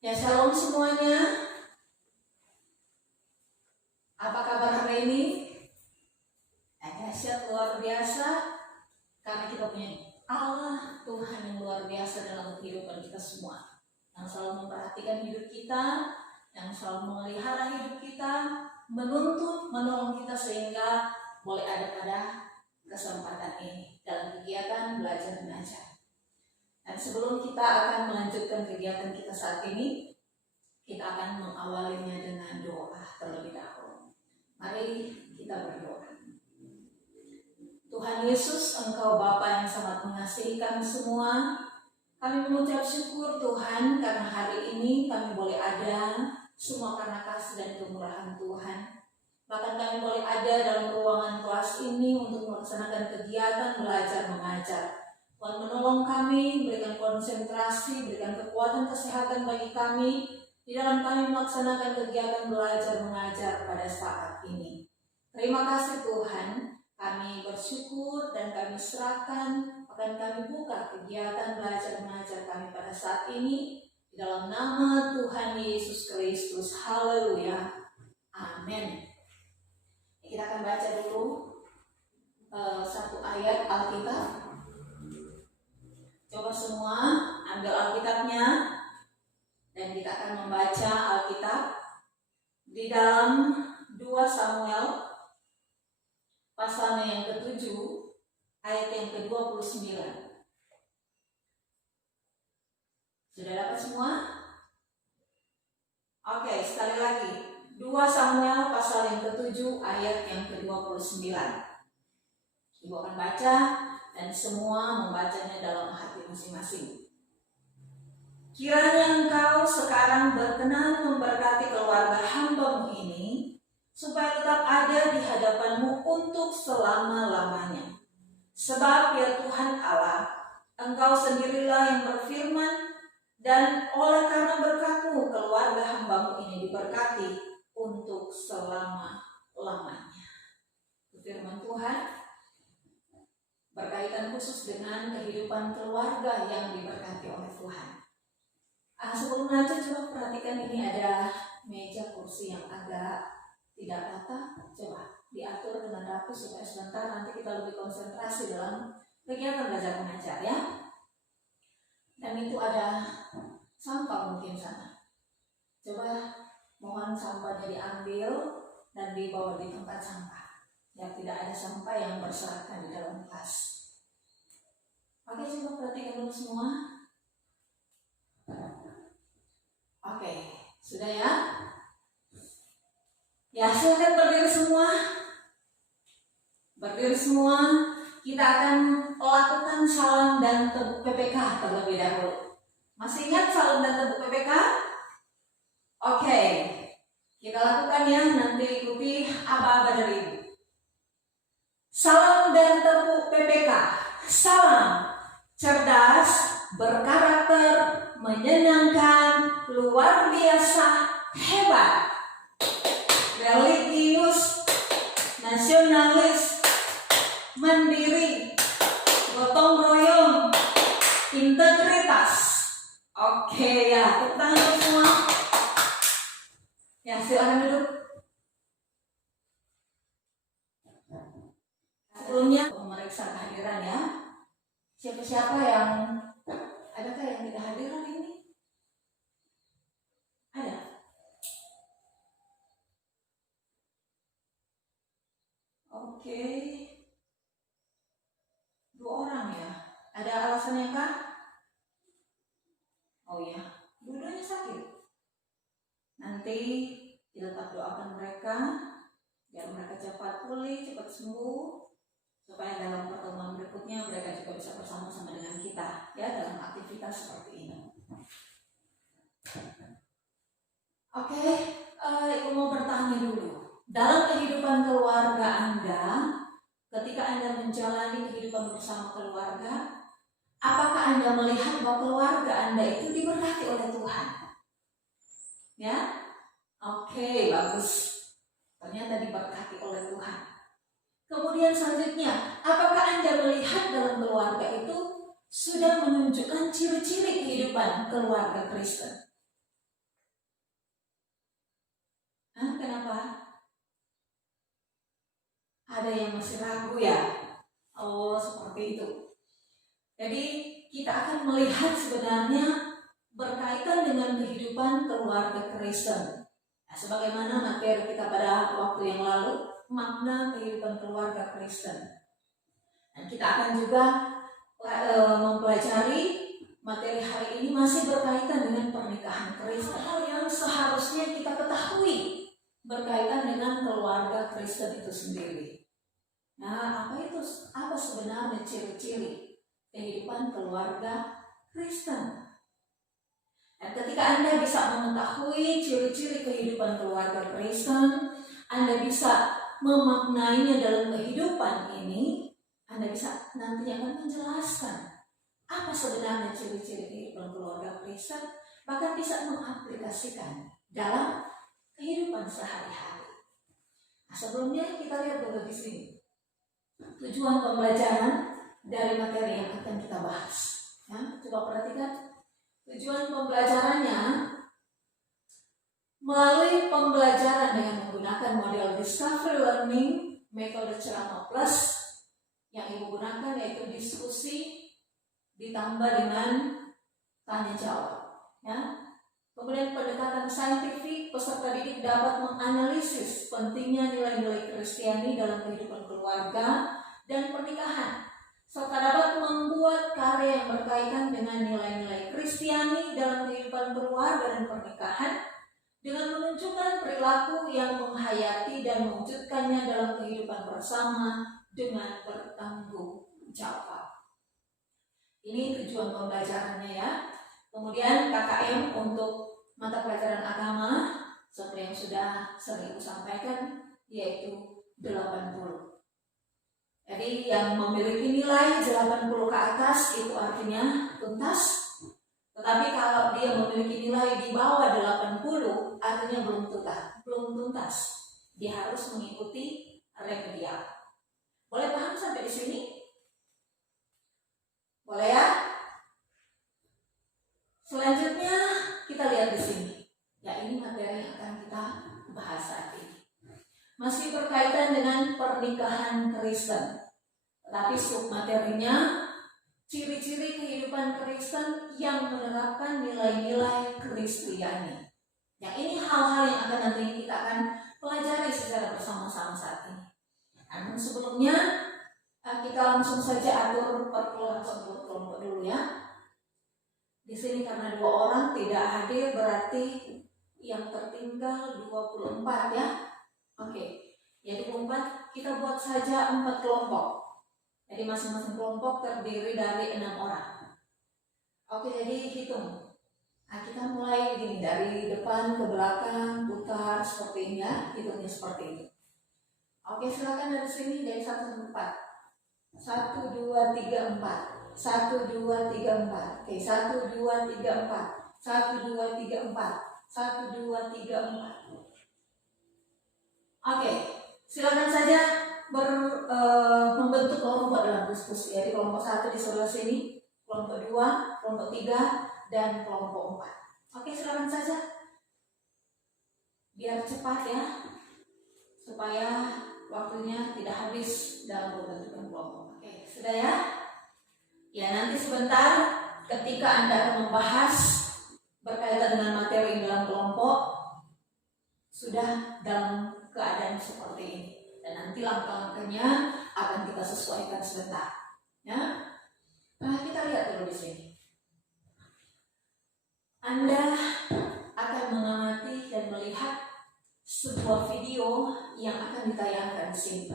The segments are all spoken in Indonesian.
Ya, shalom semuanya. Apa kabar hari ini? Dahsyat, luar biasa, karena kita punya Allah Tuhan yang luar biasa dalam kehidupan kita semua, yang selalu memperhatikan hidup kita, yang selalu memelihara hidup kita, menuntut, menolong kita sehingga boleh ada pada kesempatan ini dalam kegiatan belajar mengajar. Dan sebelum kita akan melanjutkan kegiatan kita saat ini, kita akan mengawalinya dengan doa terlebih dahulu. Mari kita berdoa. Tuhan Yesus, Engkau Bapa yang sangat mengasihi kami semua. Kami mengucap syukur Tuhan karena hari ini kami boleh ada semua karena kasih dan kemurahan Tuhan. Bahkan kami boleh ada dalam ruangan kelas ini untuk melaksanakan kegiatan belajar mengajar. Tuhan menolong kami, berikan konsentrasi, berikan kekuatan kesehatan bagi kami di dalam kami melaksanakan kegiatan belajar mengajar pada saat ini. Terima kasih Tuhan, kami bersyukur dan kami serahkan, akan kami buka kegiatan belajar mengajar kami pada saat ini di dalam nama Tuhan Yesus Kristus. Haleluya. Amin. Kita akan baca dulu satu ayat Alkitab. Coba semua ambil Alkitabnya dan kita akan membaca Alkitab di dalam 2 Samuel pasalnya yang ke-7 ayat yang ke-29. Sudah dapat semua? Oke, sekali lagi 2 Samuel pasal yang ke-7 ayat yang ke-29. Ibu akan baca dan semua membacanya dalam hati masing-masing. Kiranya Engkau sekarang berkenan memberkati keluarga hamba-Mu ini, supaya tetap ada di hadapan-Mu untuk selama-lamanya. Sebab ya Tuhan Allah, Engkau sendirilah yang berfirman, dan oleh karena berkat-Mu keluarga hamba-Mu ini diberkati untuk selama-lamanya. Firman Tuhan berkaitan khusus dengan kehidupan keluarga yang diberkati oleh Tuhan. Sebelum lanjut, coba perhatikan ini ada meja kursi yang agak tidak rata. Coba diatur dengan rapi supaya sebentar nanti kita lebih konsentrasi dalam kegiatan belajar mengajar ya. Dan itu ada sampah mungkin sana. Coba mohon sampahnya diambil dan dibawa di tempat sampah. Ya, tidak ada sampah yang berserakan di dalam kelas. Oke, coba perhatikan dulu semua. Oke, sudah ya? Ya, silakan berdiri semua. Berdiri semua. Kita akan lakukan salam dan tepuk PPK terlebih dahulu. Masih ingat salam dan tepuk PPK? Oke, kita lakukan ya. Nanti ikuti aba-aba dari Ibu. Salam dan tepuk PPK. Salam. Cerdas, berkarakter, menyenangkan, luar biasa, hebat, religius, nasionalis, mandiri, gotong royong, integritas. Oke ya, tepuk tangan semua. Ya, silakan duduk. Sebelumnya memeriksa kehadiran ya. Siapa-siapa yang adakah yang tidak hadir hari ini? Ada? Oke. 2 orang ya. Ada alasannya kah? Oh ya, dua-duanya sakit. Nanti kita tetap doakan mereka biar mereka cepat pulih, cepat sembuh, supaya dalam pertemuan berikutnya mereka juga bisa bersama-sama dengan kita ya dalam aktivitas seperti ini. Oke, Ibu mau bertanya dulu. Dalam kehidupan keluarga Anda, ketika Anda menjalani kehidupan bersama keluarga, apakah Anda melihat bahwa keluarga Anda itu diberkati oleh Tuhan? Ya? Oke, bagus. Ternyata diberkati oleh Tuhan. Kemudian selanjutnya, apakah Anda melihat dalam keluarga itu sudah menunjukkan ciri-ciri kehidupan keluarga Kristen? Kenapa? Ada yang masih ragu ya? Oh, seperti itu. Jadi kita akan melihat sebenarnya berkaitan dengan kehidupan keluarga Kristen. Nah, sebagaimana materi kita pada waktu yang lalu, makna kehidupan keluarga Kristen. Dan kita akan juga mempelajari materi hari ini masih berkaitan dengan pernikahan Kristen. Hal yang seharusnya kita ketahui berkaitan dengan keluarga Kristen itu sendiri. Nah, apa sebenarnya ciri-ciri kehidupan keluarga Kristen? Dan ketika Anda bisa mengetahui ciri-ciri kehidupan keluarga Kristen, Anda bisa memaknainya dalam kehidupan ini, Anda bisa nantinya akan menjelaskan apa sebenarnya ciri-ciri kehidupan keluarga Kristen, bahkan bisa mengaplikasikan dalam kehidupan sehari-hari. Nah, sebelumnya kita lihat dulu di sini tujuan pembelajaran dari materi yang akan kita bahas. Ya, coba perhatikan tujuan pembelajarannya. Melalui pembelajaran dengan menggunakan model Discovery Learning, metode Ceramah Plus yang Ibu gunakan yaitu diskusi ditambah dengan tanya jawab. Ya. Kemudian pendekatan saintifik, peserta didik dapat menganalisis pentingnya nilai-nilai Kristiani dalam kehidupan keluarga dan pernikahan, serta dapat membuat karya yang berkaitan dengan nilai-nilai Kristiani dalam kehidupan keluarga dan pernikahan dengan menunjukkan perilaku yang menghayati dan mewujudkannya dalam kehidupan bersama dengan bertanggung jawab. Ini tujuan pembelajarannya ya. Kemudian KKM untuk mata pelajaran agama seperti yang sudah sering sampaikan yaitu 80. Jadi yang memiliki nilai 80 ke atas itu artinya tuntas. Tetapi kalau dia memiliki nilai di bawah 80 artinya belum tuntas. Dia harus mengikuti remedial. Boleh paham sampai di sini? Boleh ya? Selanjutnya kita lihat di sini. Ya, ini materi yang akan kita bahas saat ini. Masih berkaitan dengan pernikahan Kristen. Tetapi submaterinya ciri-ciri kehidupan Kristen yang menerapkan nilai-nilai Kristiani. Yang ini hal-hal yang akan nanti kita akan pelajari secara bersama-sama saat ini. Namun sebelumnya kita langsung saja atur kelompok dulu ya. Di sini karena 2 orang tidak hadir berarti yang tertinggal 24 ya. Oke. Jadi 4 kita buat saja 4 kelompok. Jadi masing-masing kelompok terdiri dari 6 orang. Oke, jadi hitung. Nah, kita mulai gini dari depan ke belakang, putar seperti ini ya. Hitungnya seperti ini. Oke, silakan dari sini dari 1 sampai 4. 1 2 3 4. 1 2 3 4. Oke, 1 2 3 4. 1 2 3 4. 1 2 3 4. Oke, silakan saja membentuk kelompok dalam diskusi. Jadi kelompok 1 di sebelah sini, kelompok 2, kelompok 3, dan kelompok 4. Oke, silakan saja. Biar cepat ya, supaya waktunya tidak habis dalam pembentukan kelompok. Oke, sudah ya? Ya, nanti sebentar ketika Anda akan membahas berkaitan dengan materi dalam kelompok, sudah dalam keadaan seperti ini. Dan nanti langkah-langkahnya akan kita sesuaikan sebentar. Ya. Nah, kita lihat dulu di sini. Anda akan mengamati dan melihat sebuah video yang akan ditayangkan di sini.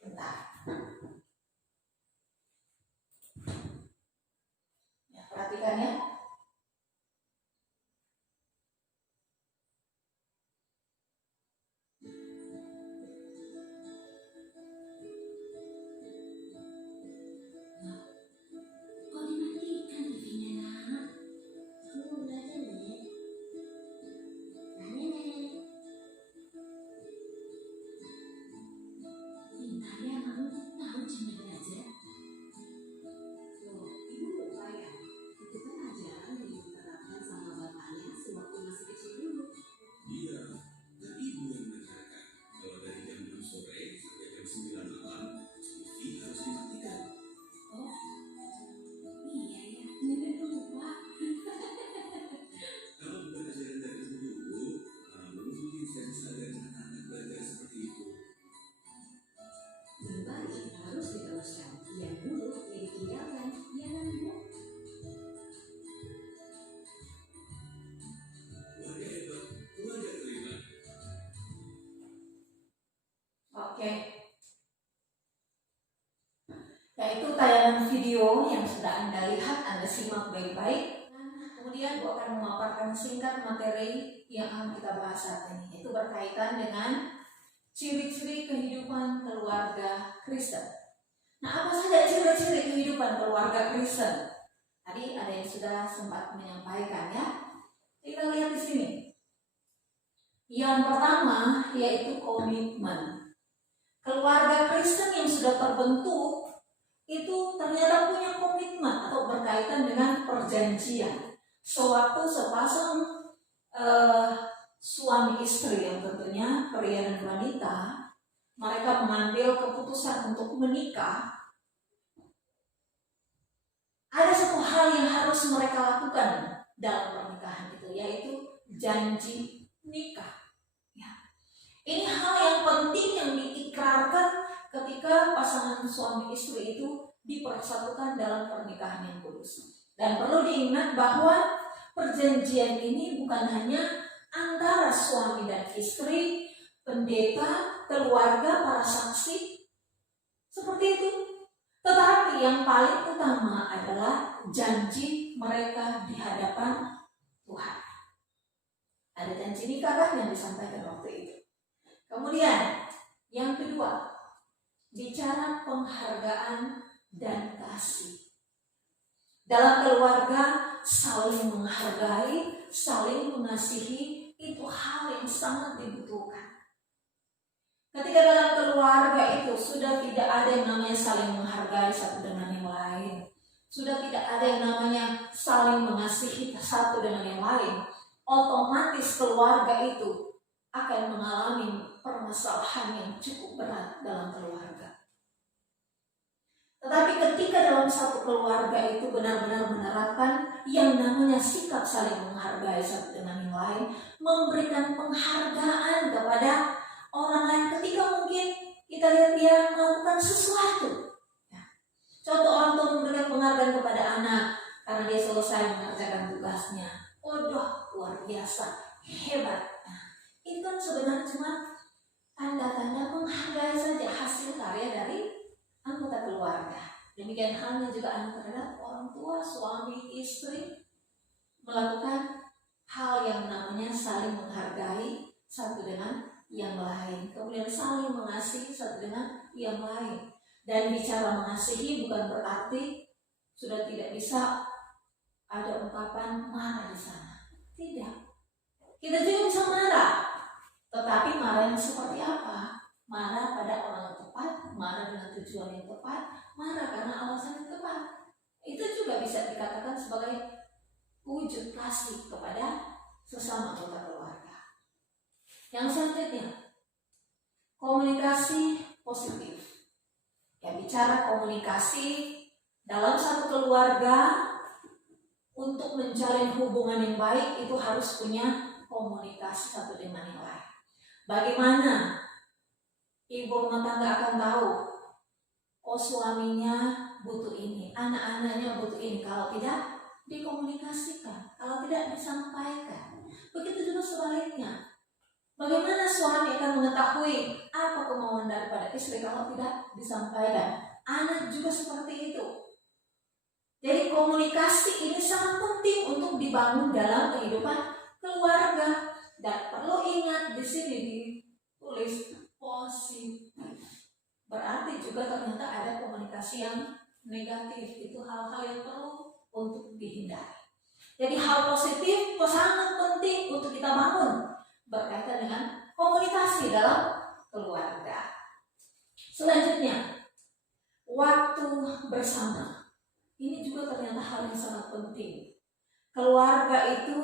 Bentar. Ya, perhatikan ya. akan singkat materi yang akan kita bahas saat ini. Itu berkaitan dengan ciri-ciri kehidupan keluarga Kristen. Nah, apa saja ciri-ciri kehidupan keluarga Kristen? Tadi ada yang sudah sempat menyampaikan ya. Kita lihat di sini. Yang pertama yaitu komitmen. Keluarga Kristen yang sudah terbentuk itu ternyata punya komitmen atau berkaitan dengan perjanjian. Sewaktu sepasang suami istri yang tentunya pria dan wanita, mereka mengambil keputusan untuk menikah, ada satu hal yang harus mereka lakukan dalam pernikahan itu, yaitu janji nikah. Ya. Ini hal yang penting yang diikrarkan ketika pasangan suami istri itu dipersatukan dalam pernikahan yang kudus. Dan perlu diingat bahwa perjanjian ini bukan hanya antara suami dan istri, pendeta, keluarga, para saksi, seperti itu. Tetapi yang paling utama adalah janji mereka di hadapan Tuhan. Ada janji nikah kan yang disampaikan waktu itu. Kemudian yang kedua, bicara penghargaan dan kasih. Dalam keluarga saling menghargai, saling mengasihi, itu hal yang sangat dibutuhkan. Ketika dalam keluarga itu sudah tidak ada yang namanya saling menghargai satu dengan yang lain, sudah tidak ada yang namanya saling mengasihi satu dengan yang lain, otomatis keluarga itu akan mengalami permasalahan yang cukup berat dalam keluarga. Tetapi ketika dalam satu keluarga itu benar-benar menerapkan yang namanya sikap saling menghargai satu dengan yang lain, memberikan penghargaan kepada orang lain ketika mungkin kita lihat dia melakukan sesuatu. Ya. Contoh orang tua memberikan penghargaan kepada anak karena dia selesai mengerjakan tugasnya. Waduh, luar biasa, hebat. Nah, itu kan sebenarnya cuma tanda-tanda menghargai saja hasil karya dari anggota keluarga. Demikian halnya juga anak terhadap orang tua, suami, istri melakukan hal yang namanya saling menghargai satu dengan yang lain, kemudian saling mengasihi satu dengan yang lain. Dan bicara mengasihi bukan berarti sudah tidak bisa ada ungkapan marah di sana. Tidak. Kita juga bisa marah, tetapi marah yang seperti apa? Marah pada orang yang tepat, marah dengan tujuan yang tepat, marah karena alasan yang tepat. Itu juga bisa dikatakan sebagai wujud kasih kepada sesama anggota keluarga. Yang selanjutnya, komunikasi positif. Ya, bicara komunikasi dalam satu keluarga untuk menjalin hubungan yang baik itu harus punya komunikasi satu dengan yang lain. Bagaimana ibu rumah tangga akan tahu, oh suaminya butuh ini, anak-anaknya butuh ini, kalau tidak dikomunikasikan, kalau tidak disampaikan. Begitu juga sebaliknya. Bagaimana suami akan mengetahui apa kemauan daripada istri kalau tidak disampaikan? Anak juga seperti itu. Jadi komunikasi ini sangat penting untuk dibangun dalam kehidupan keluarga. Dan perlu ingat di sini ditulis positif. Berarti juga ternyata ada komunikasi yang negatif. Itu hal-hal yang perlu untuk dihindari. Jadi hal positif sangat penting untuk kita bangun berkaitan dengan komunikasi dalam keluarga. Selanjutnya, waktu bersama. Ini juga ternyata hal yang sangat penting. Keluarga itu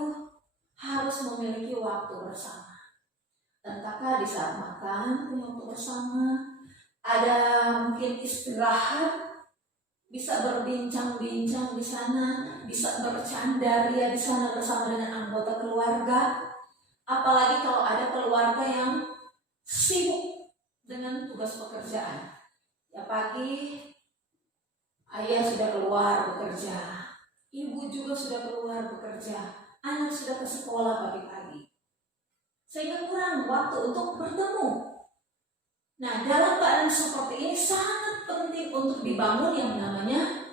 harus memiliki waktu bersama. Entahkah di saat makan punya waktu bersama, ada mungkin istirahat, bisa berbincang-bincang di sana, bisa bercanda ria di sana bersama dengan anggota keluarga. Apalagi kalau ada keluarga yang sibuk dengan tugas pekerjaan. Ya pagi ayah sudah keluar bekerja, ibu juga sudah keluar bekerja, anak sudah ke sekolah pagi-pagi. Sehingga kurang waktu untuk bertemu. Nah, dalam keadaan seperti ini sangat penting untuk dibangun yang namanya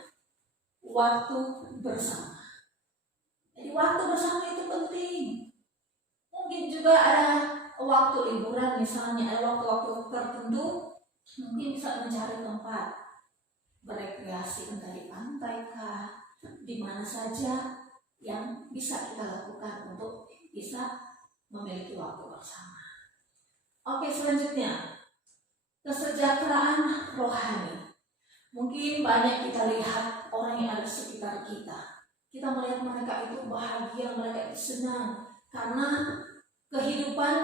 waktu bersama. Jadi waktu bersama itu penting. Mungkin juga ada waktu liburan, misalnya ada waktu-waktu tertentu, mungkin bisa mencari tempat berekreasi, entah di pantai kah, di mana saja yang bisa kita lakukan untuk bisa memiliki waktu bersama. Oke, selanjutnya kesejahteraan rohani. Mungkin banyak kita lihat orang yang ada di sekitar kita. Kita melihat mereka itu bahagia, mereka itu senang karena kehidupan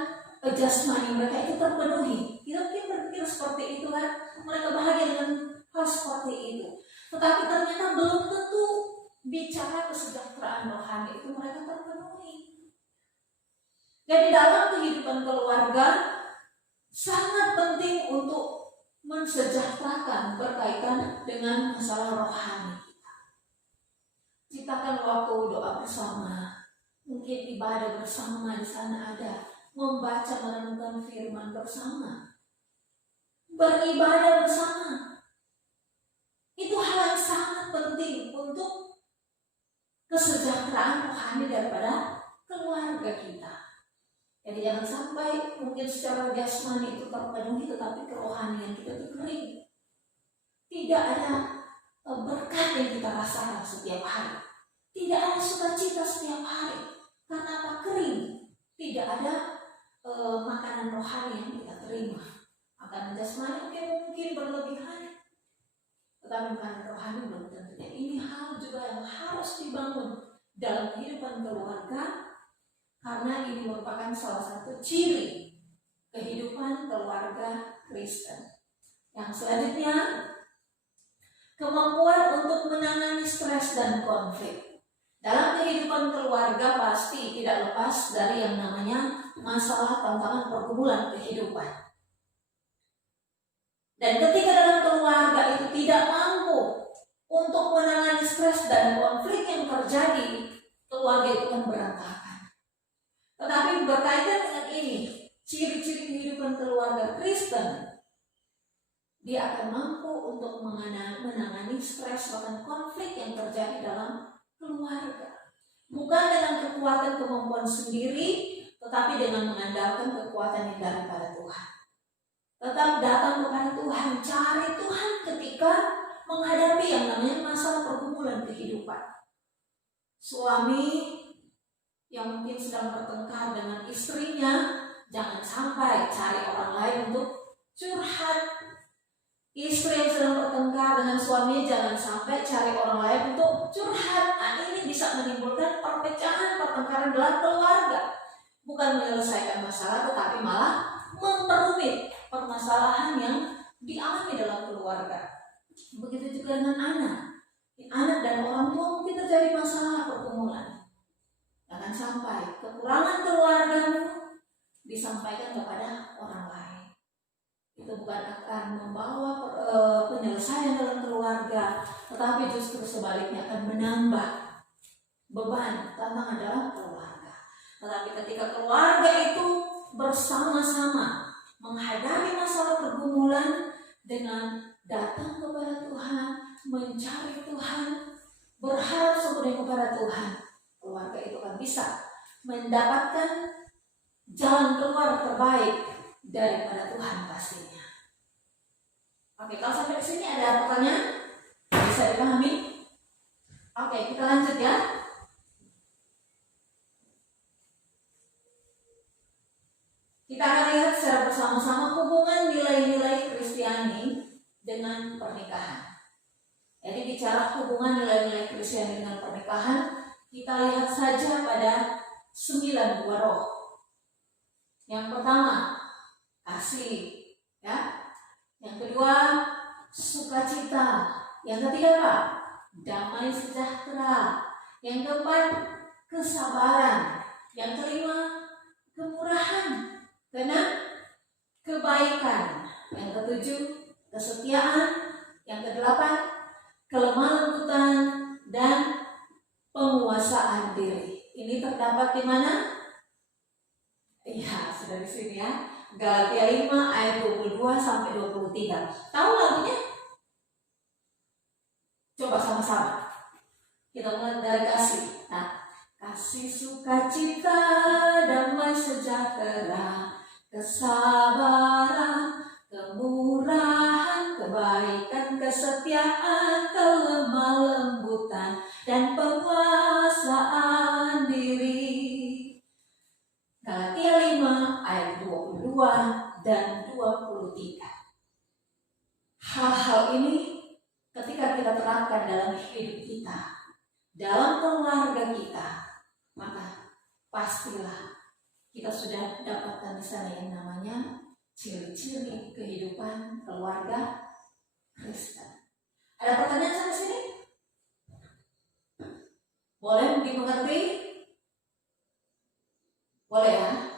jasmani mereka itu terpenuhi. Kita mungkin berpikir seperti itu kan, mereka bahagia dengan hal seperti itu. Tetapi ternyata belum tentu bicara kesejahteraan rohani itu mereka terpenuhi. Jadi dalam kehidupan keluarga sangat penting untuk mensejahterakan berkaitan dengan masalah rohani kita. Ciptakan waktu doa bersama, mungkin ibadah bersama di sana ada, membaca merenungkan firman bersama, beribadah bersama. Itu hal yang sangat penting untuk kesejahteraan rohani daripada keluarga kita. Jadi jangan sampai mungkin secara jasmani itu terpenuhi, tetapi kerohanian kita itu kering. Tidak ada berkat yang kita rasakan setiap hari. Tidak ada sukacita setiap hari. Karena apa? Kering. Tidak ada makanan rohani yang kita terima. Makanan jasmani mungkin berlebihan, tetapi makanan rohani belum tentu. Ini hal juga yang harus dibangun dalam kehidupan keluarga, karena ini merupakan salah satu ciri kehidupan keluarga Kristen. Yang selanjutnya, kemampuan untuk menangani stres dan konflik. Dalam kehidupan keluarga pasti tidak lepas dari yang namanya masalah, tantangan, pergumulan kehidupan. Dan ketika dalam keluarga itu tidak mampu untuk menangani stres dan konflik yang terjadi, keluarga itu akan berantakan. Tetapi berkaitan dengan ini, ciri-ciri kehidupan keluarga Kristen, dia akan mampu untuk menangani stres bahkan konflik yang terjadi dalam keluarga. Bukan dengan kekuatan kemampuan sendiri, tetapi dengan mengandalkan kekuatan yang daripada Tuhan. Tetap datang kepada Tuhan, cari Tuhan ketika menghadapi yang namanya masalah pergumulan kehidupan. Suami yang mungkin sedang bertengkar dengan istrinya, jangan sampai cari orang lain untuk curhat. Istri yang sedang bertengkar dengan suaminya, jangan sampai cari orang lain untuk curhat. Nah, ini bisa menimbulkan perpecahan, pertengkaran dalam keluarga. Bukan menyelesaikan masalah, tetapi malah memperumit permasalahan yang dialami dalam keluarga. Begitu juga dengan anak. Anak dan orang tua mungkin terjadi masalah pergumulan. Jangan sampai kekurangan keluargamu disampaikan kepada orang lain. Itu bukan akan membawa penyelesaian dalam keluarga, tetapi justru sebaliknya akan menambah beban, tantangan dalam keluarga. Tetapi ketika keluarga itu bersama-sama menghadapi masalah pergumulan dengan datang kepada Tuhan, mencari Tuhan, berharap sepenuhnya kepada Tuhan, keluarga itu akan bisa mendapatkan jalan keluar terbaik daripada Tuhan pastinya. Oke, kalau sampai di sini ada pertanyaan? Bisa dipahami? Oke, kita lanjut ya. Kita akan lihat secara bersama-sama hubungan nilai-nilai Kristiani dengan pernikahan. Jadi bicara hubungan nilai-nilai Kristiani dengan pernikahan, kita lihat saja pada 9 buah roh. Yang pertama, kasih, ya. Yang kedua, sukacita. Yang ketiga apa? Damai sejahtera. Yang keempat, kesabaran. Yang kelima, kemurahan. Keenam, kebaikan. Yang ketujuh, kesetiaan. Yang kedelapan, kelemah lembutan dan penguasaan diri. Ini terdapat di mana? Iya, sudah di sini ya. Galatia 5 ayat 22 sampai 23. Tahu lagunya? Coba sama-sama. Kita mulai dari kasih. Nah, kasih sukacita, damai sejahtera, kesabaran, kemurahan, kebaikan, kesetiaan, kelemah lembutan, dan penguasaan diri. Galatia 5 ayat 22 dan 23. Hal-hal ini ketika kita terapkan dalam hidup kita, dalam keluarga kita, maka pastilah kita sudah dapatkan di sana yang namanya ciri-ciri kehidupan keluarga Kristen. Ada pertanyaan sampai sini? Boleh dimengerti? Boleh ya?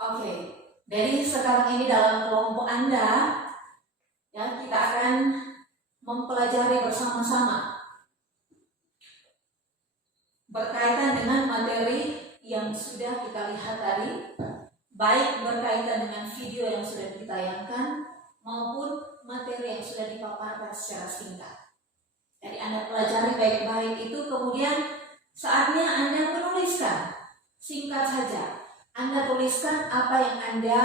Oke. Jadi sekarang ini dalam kelompok Anda, ya, kita akan mempelajari bersama-sama berkaitan dengan materi yang sudah kita lihat tadi, baik berkaitan dengan video yang sudah ditayangkan maupun materi yang sudah dipaparkan secara singkat. Jadi Anda pelajari baik-baik itu, kemudian saatnya Anda menuliskan singkat saja. Anda tuliskan apa yang Anda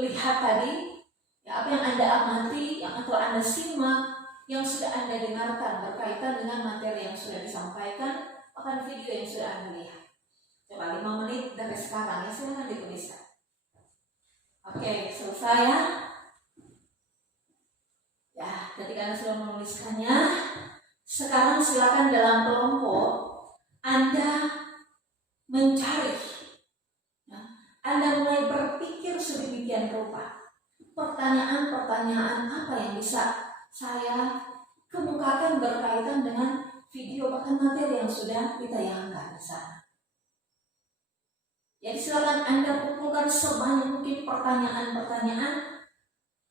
lihat tadi, ya, apa yang Anda amati, yang atau Anda simak, yang sudah Anda dengarkan berkaitan dengan materi yang sudah disampaikan, bahkan video yang sudah Anda lihat. Coba 5 menit dari sekarang ya, silakan dituliskan. Oke, selesai ya. Ya, ketika Anda sudah menuliskannya, sekarang silakan dalam kelompok Anda mencari. Ya, Anda mulai berpikir sedemikian rupa. Pertanyaan-pertanyaan apa yang bisa saya kemukakan berkaitan dengan video bahkan materi yang sudah ditayangkan di sana. Jadi silakan Anda kumpulkan sebanyak mungkin pertanyaan-pertanyaan,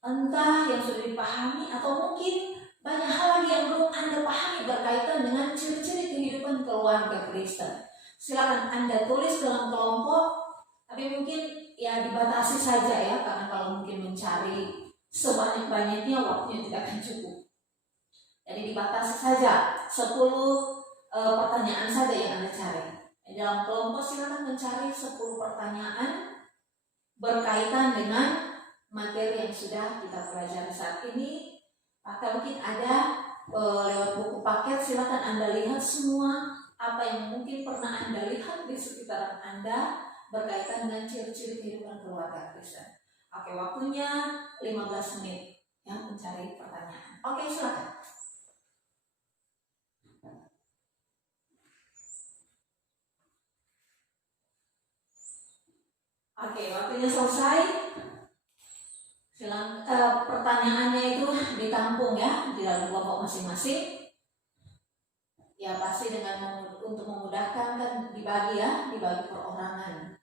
entah yang sudah dipahami atau mungkin banyak hal lagi yang belum Anda pahami berkaitan dengan ciri-ciri kehidupan keluarga Kristen. Silakan Anda tulis dalam kelompok, tapi mungkin ya dibatasi saja ya, karena kalau mungkin mencari sebanyak-banyaknya waktunya tidak akan cukup. Jadi dibatasi saja 10 pertanyaan saja yang Anda cari. Dalam kelompok silakan mencari 10 pertanyaan berkaitan dengan materi yang sudah kita pelajari saat ini. Maka mungkin ada lewat buku paket, silakan Anda lihat semua apa yang mungkin pernah Anda lihat di sekitaran Anda berkaitan dengan ciri-ciri kehidupan keluarga Kristen. Oke, waktunya 15 menit ya mencari pertanyaan. Oke, silakan. Oke, waktunya selesai. Pertanyaannya itu ditampung ya di dalam kelompok masing-masing. Ya pasti dengan untuk memudahkan kan dibagi perorangan.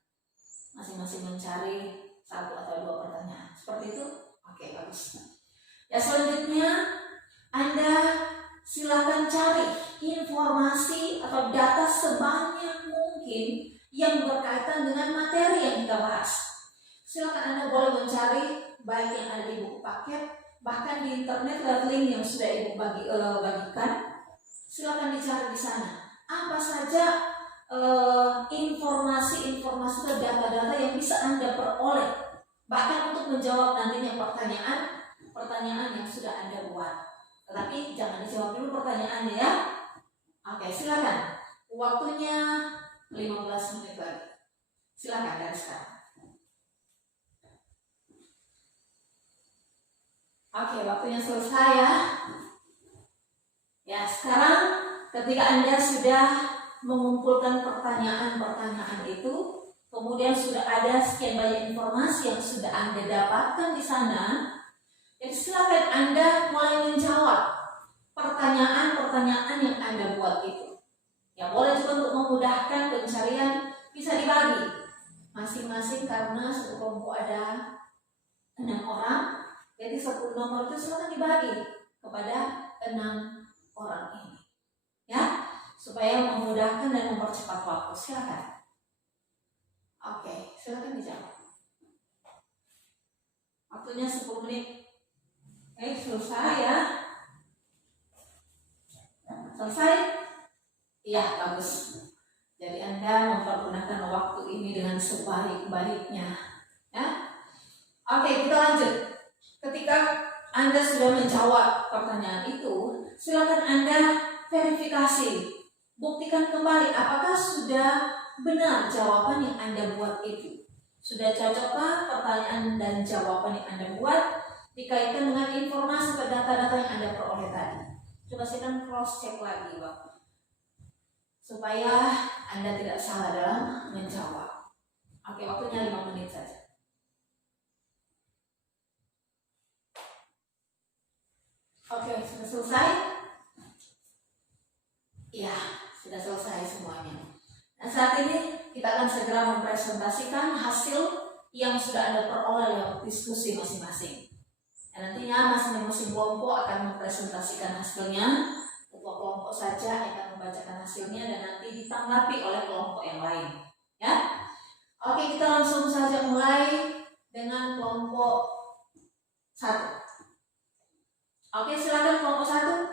Masing-masing mencari 1 atau 2 pertanyaan. Seperti itu? Oke, bagus. Ya selanjutnya Anda silakan cari informasi atau data sebanyak mungkin yang berkaitan dengan materi yang kita bahas. Silakan Anda boleh mencari baik yang ada di buku paket, bahkan di internet lewat link yang sudah Ibu bagikan. Silakan dicari di sana. Apa saja informasi-informasi atau data-data yang bisa Anda peroleh, bahkan untuk menjawab nantinya pertanyaan yang sudah Anda buat. Tetapi jangan dijawab dulu pertanyaannya ya. Oke, silakan. Waktunya 15 menit lagi. Silakan dari sekarang. Oke, waktunya selesai ya. Ya, sekarang ketika Anda sudah mengumpulkan pertanyaan-pertanyaan itu, kemudian sudah ada sekian banyak informasi yang sudah Anda dapatkan di sana, jadi silakan Anda mulai menjawab pertanyaan-pertanyaan yang Anda buat itu. Ya, boleh juga untuk memudahkan pencarian bisa dibagi masing-masing karena satu kelompok ada 6 orang, jadi 10 nomor itu silakan dibagi kepada 6 orang ini, ya, supaya memudahkan dan mempercepat waktu. Silakan. Oke, silakan dijawab. Waktunya 10 menit. Oke, selesai ya. Selesai? Iya, bagus. sebaik-baiknya. Ya. Oke, kita lanjut. Ketika Anda sudah menjawab pertanyaan itu, silakan Anda verifikasi. Buktikan kembali apakah sudah benar jawaban yang Anda buat itu. Sudah cocokkah pertanyaan dan jawaban yang Anda buat dikaitkan dengan informasi atau data-data yang Anda peroleh tadi. Coba silakan cross check lagi, Bapak, supaya Anda tidak salah dalam menjawab. Oke, waktunya 5 menit saja. Oke, sudah selesai? Iya, sudah selesai semuanya. Nah, saat ini kita akan segera mempresentasikan hasil yang sudah Anda peroleh lewat diskusi masing-masing. Dan nantinya masing-masing kelompok akan mempresentasikan hasilnya. Ketua kelompok saja akan membacakan hasilnya dan nanti ditanggapi oleh kelompok yang lain. Ya, oke, kita langsung saja mulai dengan kelompok 1. Oke, silakan kelompok 1.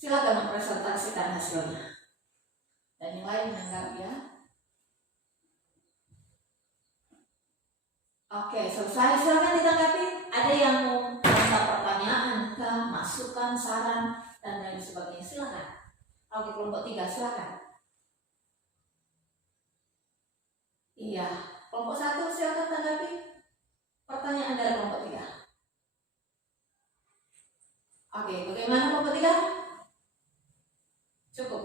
Silakan mempresentasikan hasilnya. Dan yang lain menanggapi ya. Oke, selesai. Silakan ditanggapi. Ada yang mau minta pertanyaan, masukan, saran, dan lain sebagainya. Silakan. Oke, kelompok 3 silakan. Iya, kelompok 1 silakan tanggapi pertanyaan dari kelompok 3. Oke, bagaimana kelompok 3? Cukup.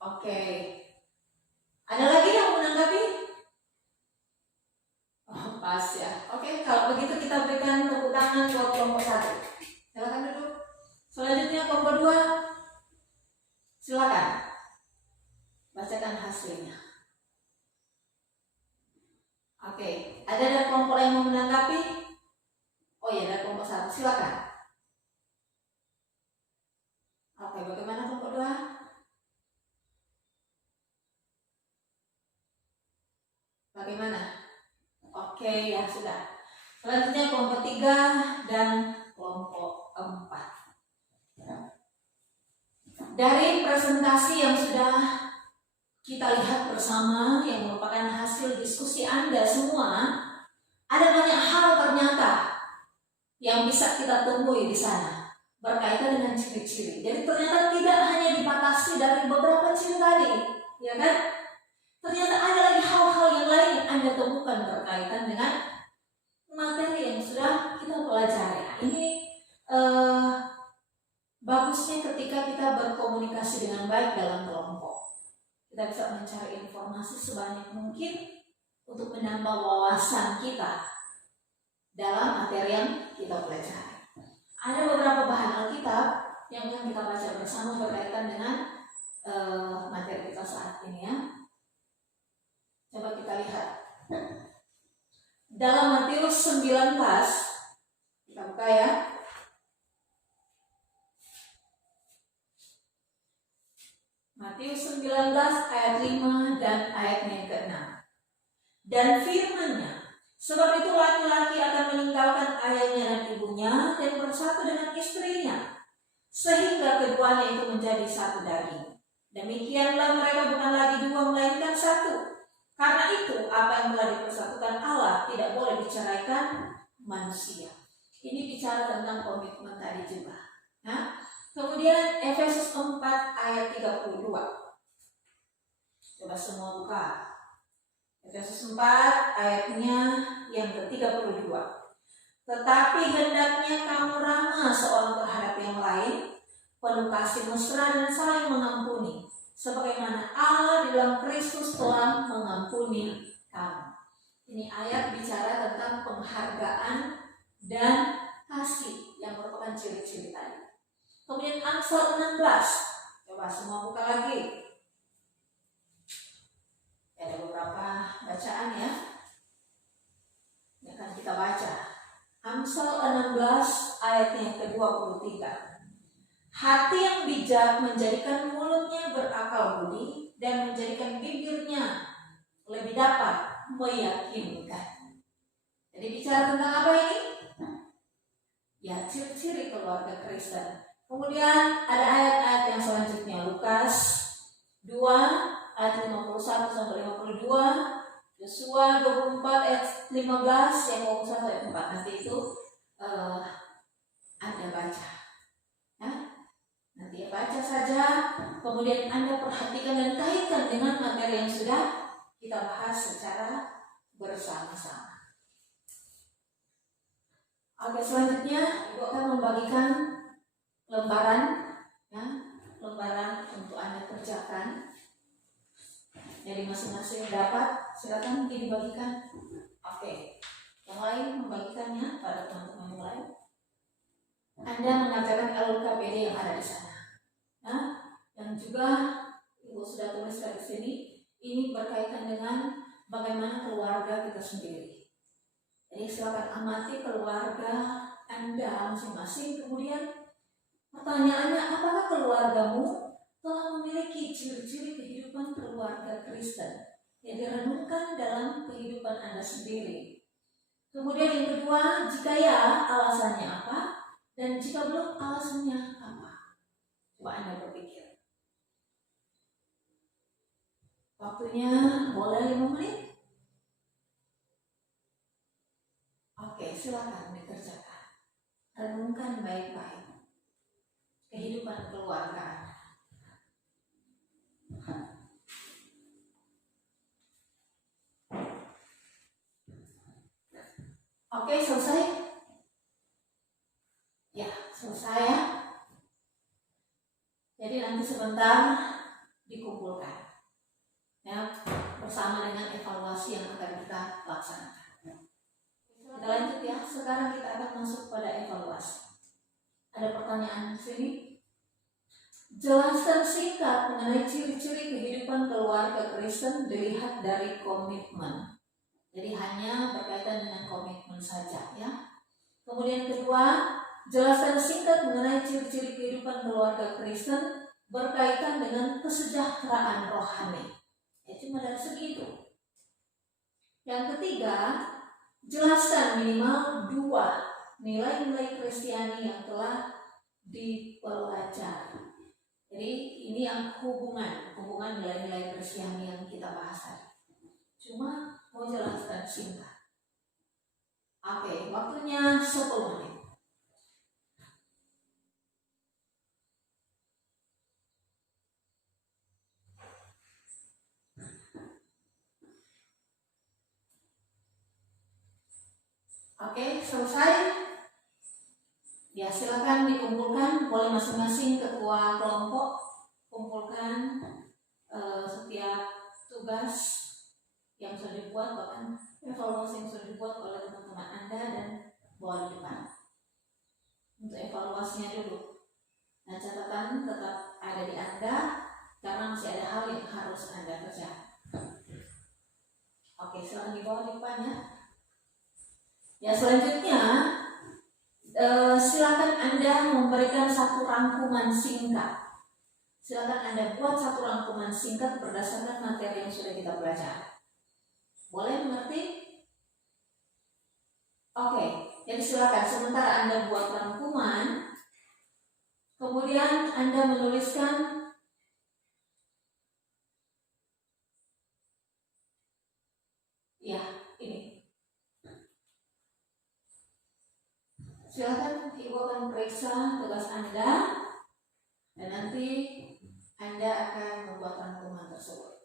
Oke. Ada lagi yang menanggapi? Oh, pas ya. Oke, kalau begitu kita berikan tepuk tangan buat kelompok 1. Silakan duduk. Selanjutnya kelompok 2. Silakan. Bacakan hasilnya. Oke, ada dari kelompok yang mau menanggapi? Oh iya, dari kelompok 1. Silakan. Oke, bagaimana kelompok 2? Bagaimana? Oke, ya sudah. Selanjutnya kelompok 3 dan kelompok 4. Dari presentasi yang sudah kita lihat bersama, yang merupakan hasil diskusi Anda semua, ada banyak hal ternyata yang bisa kita temui di sana berkaitan dengan ciri-ciri. Jadi ternyata tidak hanya dibatasi dari beberapa ciri tadi, ya kan? Ternyata ada lagi hal-hal yang lain yang Anda temukan berkaitan dengan materi yang sudah kita pelajari. Ini bagusnya ketika kita berkomunikasi dengan baik dalam kelompok. Kita bisa mencari informasi sebanyak mungkin untuk menambah wawasan kita dalam materi yang kita pelajari. Ada beberapa bahan Alkitab yang akan kita baca bersama berkaitan dengan materi kita saat ini ya. Coba kita lihat. Dalam Matius 19, kita buka ya. Matius 19 ayat 5 dan ayatnya yang ke-6. Dan firman-Nya, sebab itu laki-laki akan meninggalkan ayahnya dan ibunya dan bersatu dengan istrinya, sehingga keduanya itu menjadi satu daging. Demikianlah mereka bukan lagi dua melainkan satu. Karena itu apa yang telah dipersatukan Allah tidak boleh diceraikan manusia. Ini bicara tentang komitmen tadi juga. Nah, kemudian Efesus 4 ayat 32. Coba semua buka. Efesus 4 ayatnya yang ke-32. Tetapi hendaknya kamu ramah seorang terhadap yang lain, penuh kasih mesra dan saling mengampuni, sebagaimana Allah di dalam Kristus telah mengampuni kamu. Ini ayat bicara tentang penghargaan dan kasih yang merupakan ciri-ciri tadi. Kemudian Amsal 16. Coba semua buka lagi. Ada beberapa bacaan ya. Ini akan kita baca. Amsal 16 ayatnya ke-23. Hati yang bijak menjadikan mulutnya berakal budi dan menjadikan bibirnya lebih dapat meyakinkan. Jadi bicara tentang apa ini? Ya, ciri-ciri keluarga Kristen. Kemudian ada ayat-ayat yang selanjutnya. Lukas 2 ayat 51 sampai 52, Yosua 24 ayat 15, yang 21 ayat 4. Nanti itu Anda baca. Ya? Nanti baca saja, kemudian Anda perhatikan dan kaitkan dengan materi yang sudah kita bahas secara bersama-sama. Oke, selanjutnya Ibu akan membagikan lembaran, ya, lembaran untuk Anda kerjakan. Dari masing-masing dapat, silakan mungkin dibagikan. Oke, yang lain membagikannya pada teman-teman yang lain. Anda mengajarkan LKPD yang ada di sana. Nah, yang juga Ibu sudah tuliskan di sini, ini berkaitan dengan bagaimana keluarga kita sendiri. Jadi silakan amati keluarga Anda masing-masing. Kemudian pertanyaannya, apakah keluargamu telah memiliki ciri-ciri kehidupan keluarga Kristen yang direnungkan dalam kehidupan Anda sendiri? Kemudian yang kedua, jika ya, alasannya apa? Dan jika belum, alasannya apa? Coba Anda berpikir. Waktunya boleh 5 menit? Oke, silakan dikerjakan. Renungkan baik-baik kehidupan keluarga Anda. Oke, selesai? Ya, selesai ya. Jadi nanti sebentar dikumpulkan, ya, bersama dengan evaluasi yang akan kita laksanakan. Kita lanjut ya. Sekarang kita akan masuk pada evaluasi. Ada pertanyaan di sini. Jelaskan singkat mengenai ciri-ciri kehidupan keluarga Kristen dilihat dari komitmen. Jadi hanya berkaitan dengan komitmen saja, ya. Kemudian kedua, jelaskan singkat mengenai ciri-ciri kehidupan keluarga Kristen berkaitan dengan kesejahteraan rohani. Ya, cuma dari segitu. Yang ketiga, jelaskan minimal 2 nilai-nilai Kristiani yang telah dipelajari. Jadi ini yang hubungan nilai-nilai Kristiani yang kita bahas tadi. Cuma mau jelaskan singkat. Oke, waktunya 10 menit. Oke, selesai. Ya, silakan dikumpulkan oleh masing-masing ketua kelompok. Kumpulkan setiap tugas yang sudah dibuat, bahkan evaluasi yang sudah dibuat oleh teman-teman Anda, dan bawa di depan untuk evaluasinya dulu. Nah, catatan tetap ada di Anda karena masih ada hal yang harus Anda kerjakan. Oke, silakan dibawa di depan ya. Ya, selanjutnya silakan Anda memberikan satu rangkuman singkat. Silakan Anda buat satu rangkuman singkat berdasarkan materi yang sudah kita pelajari. Boleh mengerti? Oke, jadi silakan sementara Anda buat rangkuman, kemudian Anda menuliskan ya, ini. Silakan Ibu akan periksa tugas Anda dan nanti Anda akan membuat rangkuman tersebut.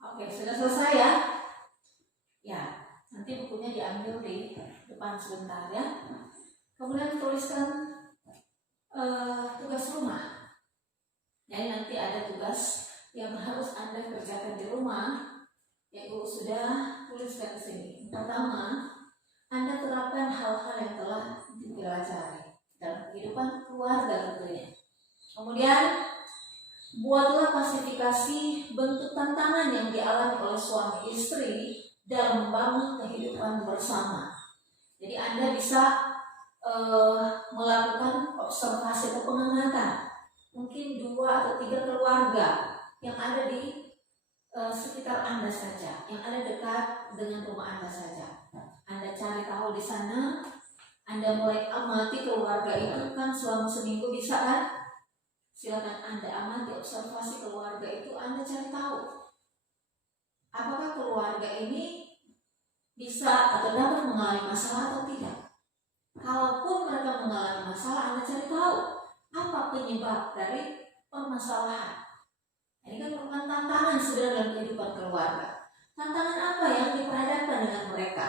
Oke, sudah selesai ya? Ya, nanti bukunya diambil di depan sebentar ya. Kemudian tuliskan tugas rumah. Jadi nanti ada tugas yang harus Anda kerjakan di rumah, yang Ibu sudah tuliskan di sini. Pertama, Anda terapkan hal-hal yang telah dipelajari dalam kehidupan keluarga tentunya. Kemudian buatlah klasifikasi bentuk tantangan yang dialami oleh suami istri dalam membangun kehidupan bersama. Jadi Anda bisa melakukan observasi atau pengamatan. Mungkin 2 atau 3 keluarga yang ada di sekitar Anda saja, yang ada dekat dengan rumah Anda saja. Anda cari tahu di sana, Anda mulai amati keluarga itu kan selama seminggu bisa kan? Silakan Anda amati, observasi keluarga itu, Anda cari tahu apakah keluarga ini bisa atau dapat mengalami masalah atau tidak. Kalaupun mereka mengalami masalah, Anda cari tahu apa penyebab dari permasalahan. Ini kan merupakan tantangan sebenarnya dalam kehidupan keluarga. Tantangan apa yang diperhadapkan dengan mereka?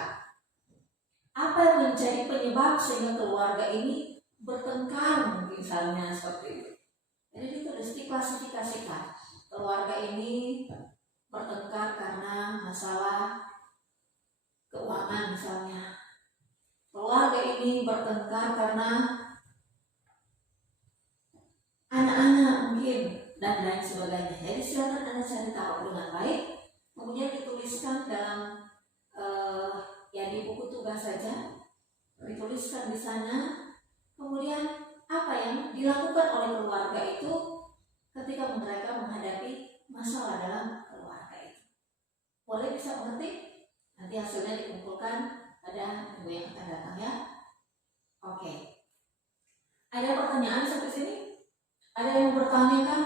Apa yang menjadi penyebab sehingga keluarga ini bertengkar, misalnya seperti itu. Jadi ditulis, diklasifikasikan. Keluarga ini bertengkar karena masalah keuangan misalnya. Keluarga ini bertengkar karena anak-anak mungkin, dan lain sebagainya. Jadi silakan Anda cari tahu dengan baik, kemudian dituliskan dalam di buku tugas saja, dituliskan di sana. Kemudian apa yang dilakukan oleh keluarga itu ketika mereka menghadapi masalah dalam keluarga itu. Boleh bisa mengerti? Nanti hasilnya dikumpulkan pada minggu yang akan datang ya. Oke. Ada pertanyaan sampai sini? Ada yang bertanya kan?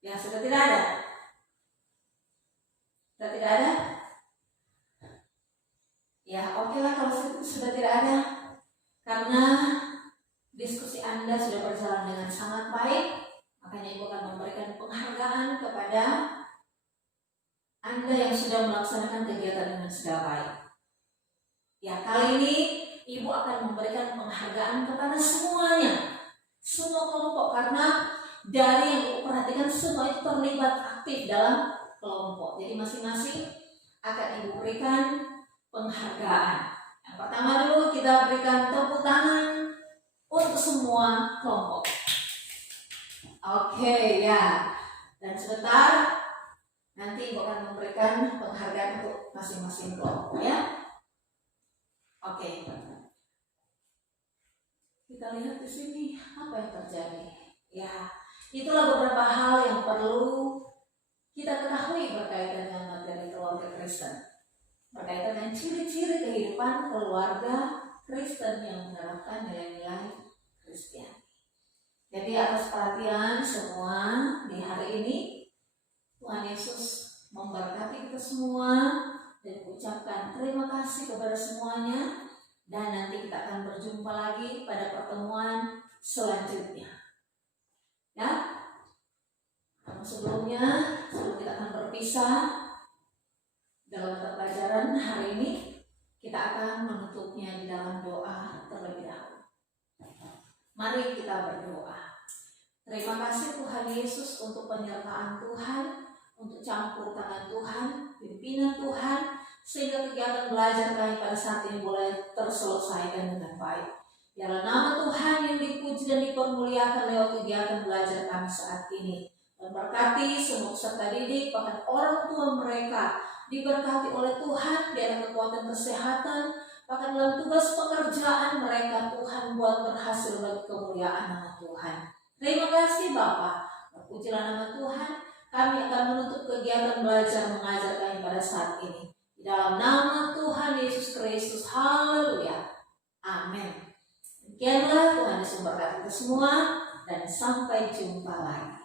Ya, sudah tidak ada. Sudah tidak ada? Ya, oke lah kalau sudah tidak ada. Karena diskusi Anda sudah berjalan dengan sangat baik, makanya Ibu akan memberikan penghargaan kepada Anda yang sudah melaksanakan kegiatan dengan sudah baik. Ya, kali ini Ibu akan memberikan penghargaan kepada semuanya, semua kelompok, karena dari yang Ibu perhatikan semua itu terlibat aktif dalam kelompok. Jadi masing-masing akan Ibu berikan penghargaan. Yang pertama dulu kita berikan tepuk tangan untuk semua kelompok. Oke ya. Dan sebentar nanti Ibu akan memberikan penghargaan untuk masing-masing kelompok ya. Oke. Kita lihat di sini apa yang terjadi. Ya, itulah beberapa hal yang perlu kita ketahui berkaitan dengan materi keluarga Kristen. Berkaitan dengan ciri-ciri kehidupan keluarga Kristen yang menerapkan nilai-nilai Kristiani. Jadi atas perhatian semua di hari ini, Tuhan Yesus memberkati kita semua dan ucapkan terima kasih kepada semuanya, dan nanti kita akan berjumpa lagi pada pertemuan selanjutnya. Ya, sebelum kita akan berpisah dalam mata pelajaran hari ini, kita akan menutupnya di dalam doa terlebih dahulu. Mari kita berdoa. Terima kasih Tuhan Yesus untuk penyertaan Tuhan, untuk campur tangan Tuhan, pimpinan Tuhan, sehingga kegiatan belajar kami pada saat ini boleh terselesaikan dengan baik. Biarlah nama Tuhan yang dipuji dan dipermuliakan lewat kegiatan belajar kami saat ini. Dan berkati semua peserta didik, bahkan orang tua mereka, diberkati oleh Tuhan, biarlah kekuatan kesehatan, bahkan dalam tugas pekerjaan mereka, Tuhan buat berhasil bagi kemuliaan nama Tuhan. Terima kasih Bapa, terpujilah nama Tuhan. Kami akan menutup kegiatan belajar mengajar kami pada saat ini. Di dalam nama Tuhan Yesus Kristus, haleluya, amin. Demikianlah Tuhan Yesus memberkati kita semua, dan sampai jumpa lagi.